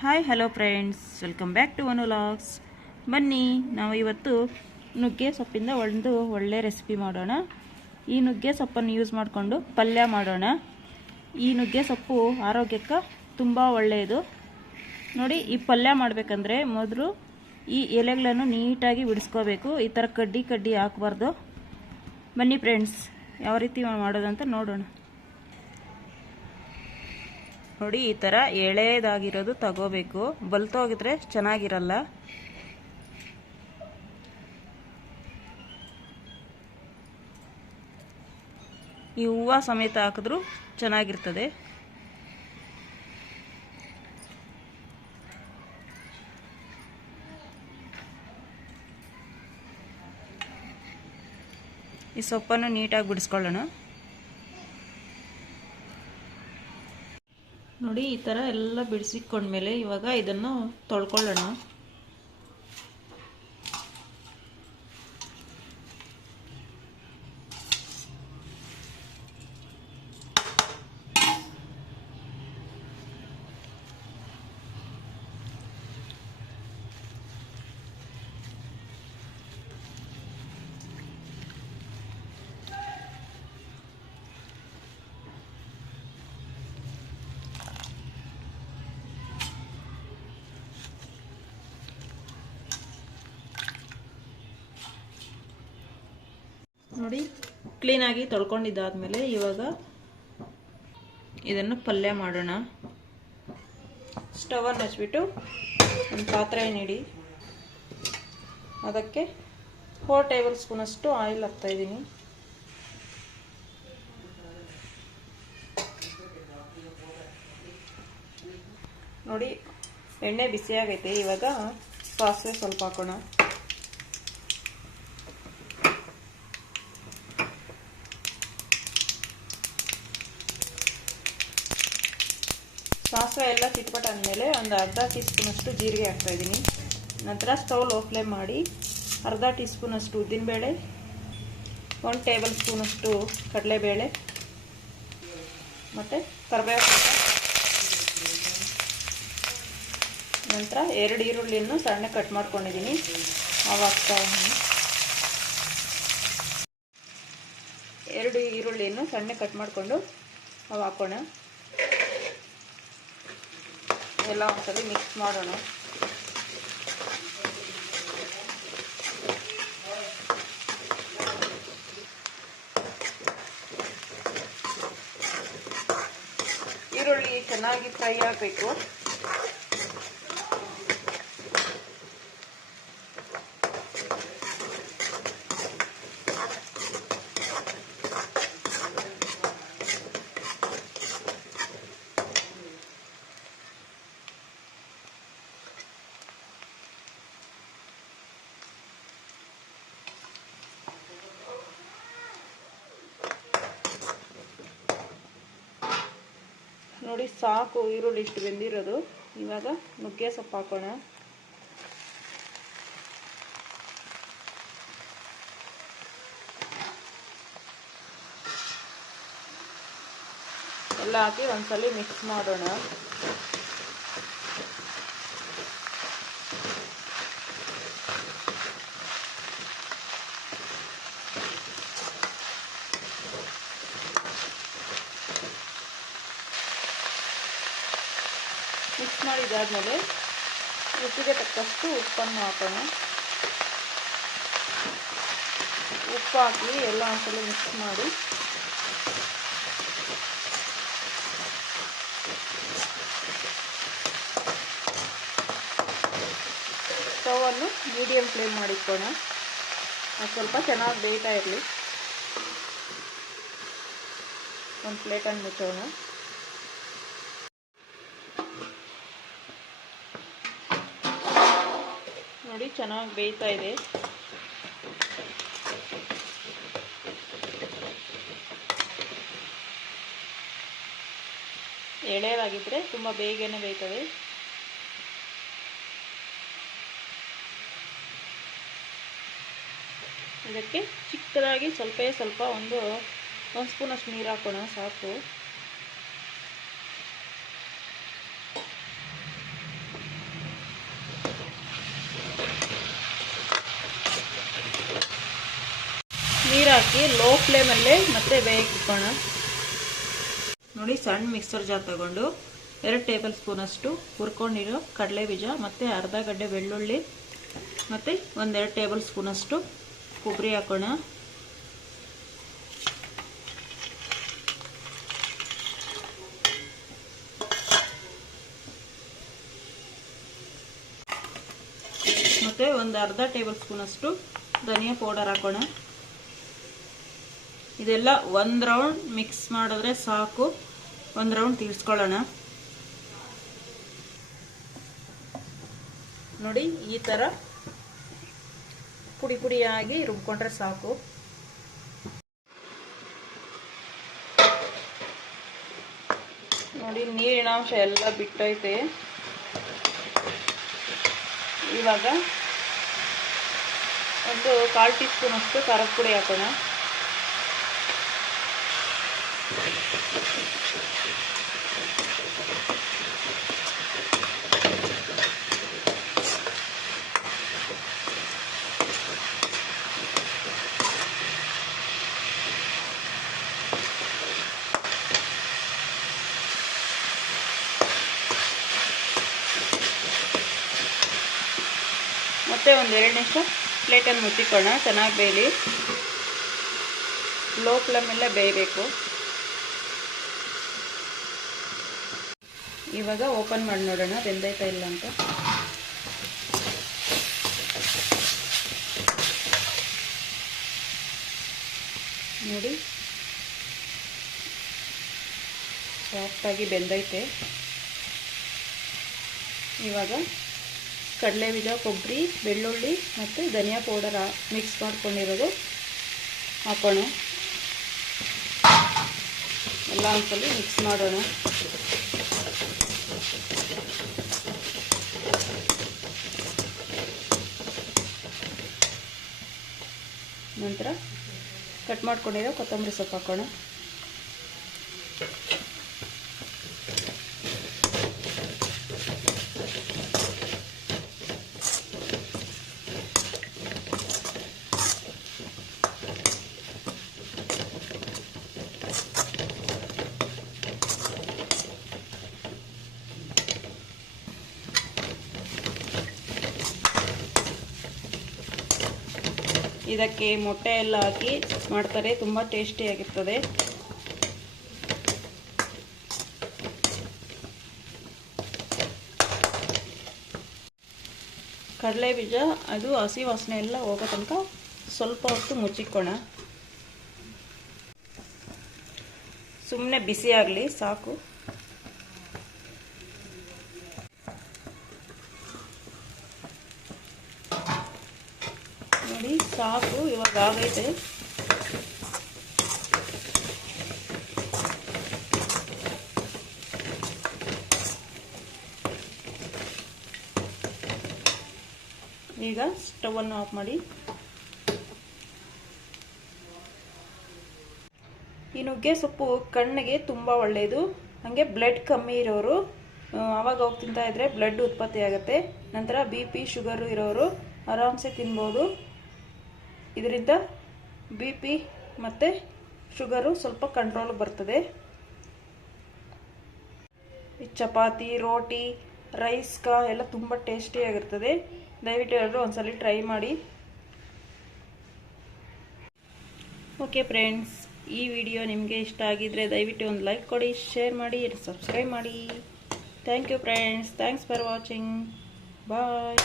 Hi hello friends welcome back to one vlogs ಬನ್ನಿ, ನಾವು ಇವತ್ತು ನುಗ್ಗೆ ಸೊಪ್ಪಿಂದ ಒಂದು ಒಳ್ಳೆ ರೆಸಿಪಿ ಮಾಡೋಣ. ಈ ನುಗ್ಗೆ ಸೊಪ್ಪನ್ನು ಯೂಸ್ ಮಾಡಿಕೊಂಡು ಪಲ್ಯ ಮಾಡೋಣ. ಈ ನುಗ್ಗೆ ಸೊಪ್ಪು ಆರೋಗ್ಯಕ್ಕೆ ತುಂಬ ಒಳ್ಳೆಯದು. ನೋಡಿ, ಈ ಪಲ್ಯ ಮಾಡಬೇಕಂದ್ರೆ ಮೊದಲು ಈ ಎಲೆಗಳನ್ನು ನೀಟಾಗಿ ಬಿಡಿಸ್ಕೋಬೇಕು. ಈ ಥರ ಕಡ್ಡಿ ಕಡ್ಡಿ ಹಾಕಬಾರ್ದು. ಬನ್ನಿ ಫ್ರೆಂಡ್ಸ್ ಯಾವ ರೀತಿ ಮಾಡೋದಂತ ನೋಡೋಣ. ನೋಡಿ, ಈ ಥರ ಎಳೆದಾಗಿರೋದು ತಗೋಬೇಕು. ಬಲ್ತೋಗಿದ್ರೆ ಚೆನ್ನಾಗಿರಲ್ಲ. ಈ ಹೂವು ಸಮೇತ ಹಾಕಿದ್ರೂ ಚೆನ್ನಾಗಿರ್ತದೆ. ಈ ಸೊಪ್ಪನ್ನು ನೀಟಾಗಿ ಬಿಡಿಸ್ಕೊಳ್ಳೋಣ. ನೋಡಿ ಈ ಥರ ಎಲ್ಲ ಬಿಡಿಸಿಕೊಂಡ್ಮೇಲೆ ಇವಾಗ ಇದನ್ನು ತೊಳ್ಕೊಳ್ಳೋಣ. ನೋಡಿ ಕ್ಲೀನಾಗಿ ತೊಳ್ಕೊಂಡಿದ್ದಾದ್ಮೇಲೆ ಇವಾಗ ಇದನ್ನು ಪಲ್ಯ ಮಾಡೋಣ. ಸ್ಟವನ್ನು ಹಚ್ಬಿಟ್ಟು ಒಂದು ಪಾತ್ರೆ ನೀಡಿ. ಅದಕ್ಕೆ ಫೋರ್ ಟೇಬಲ್ ಸ್ಪೂನಷ್ಟು ಆಯಿಲ್ ಹಾಕ್ತಾಯಿದ್ದೀನಿ ನೋಡಿ, ಎಣ್ಣೆ ಬಿಸಿಯಾಗೈತೆ, ಇವಾಗ ಸಾಸಿವೆ ಸ್ವಲ್ಪ ಹಾಕೋಣ. ಸಾಸಿವೆ ಎಲ್ಲ ಕಿತ್ಬಿಟ್ಟು ಅಂದಮೇಲೆ ಒಂದು ಅರ್ಧ ಟೀ ಸ್ಪೂನಷ್ಟು ಜೀರಿಗೆ ಹಾಕ್ತಾಯಿದ್ದೀನಿ ನಂತರ ಸ್ಟವ್ ಲೋ ಫ್ಲೇಮ್ ಮಾಡಿ ಅರ್ಧ ಟೀ ಸ್ಪೂನಷ್ಟು ಉದ್ದಿನಬೇಳೆ, ಒಂದು ಟೇಬಲ್ ಸ್ಪೂನಷ್ಟು ಕಡಲೆಬೇಳೆ ಮತ್ತು ಕರಿಬೇವು. ನಂತರ ಎರಡು ಈರುಳ್ಳಿಯನ್ನು ಸಣ್ಣ ಕಟ್ ಮಾಡ್ಕೊಂಡಿದ್ದೀನಿ. ಹಾಕ್ತಾ ಎರಡು ಈರುಳ್ಳಿಯನ್ನು ಸಣ್ಣ ಕಟ್ ಮಾಡಿಕೊಂಡು ಅವು ಹಾಕೋಣ. ಎಲ್ಲ ಒಂದ್ಸಲಿ ಮಿಕ್ಸ್ ಮಾಡೋಣ. ಈರುಳ್ಳಿ ಚೆನ್ನಾಗಿ ಫ್ರೈ ಆಗಬೇಕು. ನೋಡಿ ಸಾಕು ಈರುಳ್ಳಿ ಇಷ್ಟು ಬೆಂದಿರೋದು. ಇವಾಗ ನುಗ್ಗೆ ಸೊಪ್ಪು ಹಾಕೋಣ. ಎಲ್ಲ ಹಾಕಿ ಒಂದ್ಸಲಿ ಮಿಕ್ಸ್ ಮಾಡೋಣ. ಮಾಡಿದಾದ್ಮೇಲೆ ರುಚಿಗೆ ತಕ್ಕಷ್ಟು ಉಪ್ಪನ್ನು ಹಾಕೋಣ. ಉಪ್ಪು ಹಾಕಿ ಎಲ್ಲ ಒಂದ್ಸಲ ಮಿಕ್ಸ್ ಮಾಡಿ. ಸ್ಟವನ್ನು ಮೀಡಿಯಂ ಫ್ಲೇಮ್ ಮಾಡಿಕೋಣ ಅದು ಸ್ವಲ್ಪ ಚೆನ್ನಾಗಿ ಬೇಯ್ತಾ ಇರಲಿ. ಒಂದು ಪ್ಲೇಟನ್ನು ಮುಚ್ಚೋಣ. ನೋಡಿ ಚೆನ್ನಾಗಿ ಬೇಯ್ತಾ ಇದೆ. ಎಳೆದಾಗಿದ್ದರೆ ತುಂಬ ಬೇಗನೆ ಬೇಯ್ತದೆ. ಇದಕ್ಕೆ ಚಿಕ್ಕದಾಗಿ ಸ್ವಲ್ಪ ಸ್ವಲ್ಪ ಒಂದು ಒಂದು ಸ್ಪೂನಷ್ಟು ನೀರು ಹಾಕೋಣ ಸಾಕು. ಹಾಕಿ ಲೋ ಫ್ಲೇಮಲ್ಲೇ ಮತ್ತೆ ಬೇಯಿಕ್ಕೋಣ ನೋಡಿ ಸಣ್ಣ ಮಿಕ್ಸರ್ ಜಾರ್ ತಗೊಂಡು ಎರಡು ಟೇಬಲ್ ಸ್ಪೂನಷ್ಟು ಹುರ್ಕೊಂಡಿರೋ ಕಡಲೆ ಬೀಜ ಮತ್ತು ಅರ್ಧ ಗಡ್ಡೆ ಬೆಳ್ಳುಳ್ಳಿ ಮತ್ತು ಒಂದೆರಡು ಟೇಬಲ್ ಸ್ಪೂನಷ್ಟು ಕೊಬ್ಬರಿ ಹಾಕೋಣ. ಮತ್ತು ಒಂದು ಅರ್ಧ ಟೇಬಲ್ ಸ್ಪೂನಷ್ಟು ಧನಿಯಾ ಪೌಡರ್ ಹಾಕೋಣ. ಇದೆಲ್ಲ ಒಂದು ರೌಂಡ್ ಮಿಕ್ಸ್ ಮಾಡಿದ್ರೆ ಸಾಕು. ಒಂದು ರೌಂಡ್ ತೀರ್ಸ್ಕೊಳ್ಳೋಣ. ನೋಡಿ, ಈ ಥರ ಪುಡಿ ಪುಡಿಯಾಗಿ ರುಬ್ಕೊಂಡ್ರೆ ಸಾಕು. ನೋಡಿ, ನೀರಿನಾಂಶ ಎಲ್ಲ ಬಿಟ್ಟೈತೆ. ಇವಾಗ ಒಂದು ಕಾಲು ಟೀ ಸ್ಪೂನ್ ಅಷ್ಟು ಖಾರದ ಪುಡಿ ಹಾಕೋಣ. ಮತ್ತೆ ಒಂದು ಎರಡು ನಿಮಿಷ ಪ್ಲೇಟನ್ನು ಮುಚ್ಚಿಕೊಳ್ಳೋಣ. ಚೆನ್ನಾಗಿ ಬೇಯಲಿ. ಲೋ ಫ್ಲೇಮಲ್ಲೇ ಬೇಯಬೇಕು. ಇವಾಗ ಓಪನ್ ಮಾಡಿ ನೋಡೋಣ ಬೆಂದೈತಾ ಇಲ್ಲ ಅಂತ. ನೋಡಿ. ಸಾಫ್ಟಾಗಿ ಬೆಂದೈತೆ. ಇವಾಗ ಕಡಲೆ ಬೀಜ ಕೊಬ್ಬರಿ, ಬೆಳ್ಳುಳ್ಳಿ ಮತ್ತು ಧನಿಯಾ ಪೌಡರ್ ಮಿಕ್ಸ್ ಮಾಡ್ಕೊಂಡಿರೋದು ಹಾಕೋಣ. ಎಲ್ಲ ಒಂದ್ಸಲ ಮಿಕ್ಸ್ ಮಾಡೋಣ. ನಂತರ ಕಟ್ ಮಾಡ್ಕೊಂಡಿರೋ ಕೊತ್ತಂಬರಿ ಸೊಪ್ಪು ಹಾಕೋಣ. ಇದಕ್ಕೆ ಮೊಟ್ಟೆ ಎಲ್ಲ ಹಾಕಿ ಮಾಡ್ತಾರೆ, ತುಂಬ ಟೇಸ್ಟಿಯಾಗಿರ್ತದೆ ಕಡಲೆ ಬೀಜ ಅದು ಹಸಿ ವಾಸನೆ ಎಲ್ಲ ಹೋಗೋ ತನಕ ಸ್ವಲ್ಪ ಹೊತ್ತು ಮುಚ್ಚಿಕ್ಕೋಣ ಸುಮ್ಮನೆ ಬಿಸಿ ಆಗಲಿ, ಸಾಕು ನೋಡಿ ಆಗೈತೆ ಈಗ ಸ್ಟವನ್ನು ಆಫ್ ಮಾಡಿ. ಈ ನುಗ್ಗೆ ಸೊಪ್ಪು ಕಣ್ಣಿಗೆ ತುಂಬ ಒಳ್ಳೆಯದು ಹಾಗೆ ಬ್ಲಡ್ ಕಮ್ಮಿ ಇರೋರು ಅವಾಗ ಹೋಗಿ ತಿಂತಾ ಇದ್ರೆ ಬ್ಲಡ್ ಉತ್ಪತ್ತಿ ಆಗುತ್ತೆ. ನಂತರ ಬಿ ಪಿ ಶುಗರು ಇರೋರು ಆರಾಮ್ಸೆ ತಿನ್ಬೋದು. ಇದರಿಂದ ಬಿ ಪಿ ಮತ್ತು ಶುಗರು ಸ್ವಲ್ಪ ಕಂಟ್ರೋಲ್ ಬರ್ತದೆ. ಈ ಚಪಾತಿ, ರೋಟಿ, ರೈಸ್, ಕಾ ಎಲ್ಲ ತುಂಬ ಟೇಸ್ಟಿಯಾಗಿರ್ತದೆ ದಯವಿಟ್ಟು ಎಲ್ಲರೂ ಒಂದ್ಸಲ ಟ್ರೈ ಮಾಡಿ. ಓಕೆ ಫ್ರೆಂಡ್ಸ್, ಈ ವಿಡಿಯೋ ನಿಮಗೆ ಇಷ್ಟ ಆಗಿದ್ರೆ ದಯವಿಟ್ಟು ಒಂದು ಲೈಕ್ ಕೊಡಿ, ಶೇರ್ ಮಾಡಿ ಸಬ್ಸ್ಕ್ರೈಬ್ ಮಾಡಿ. Thank you friends, thanks for watching. Bye.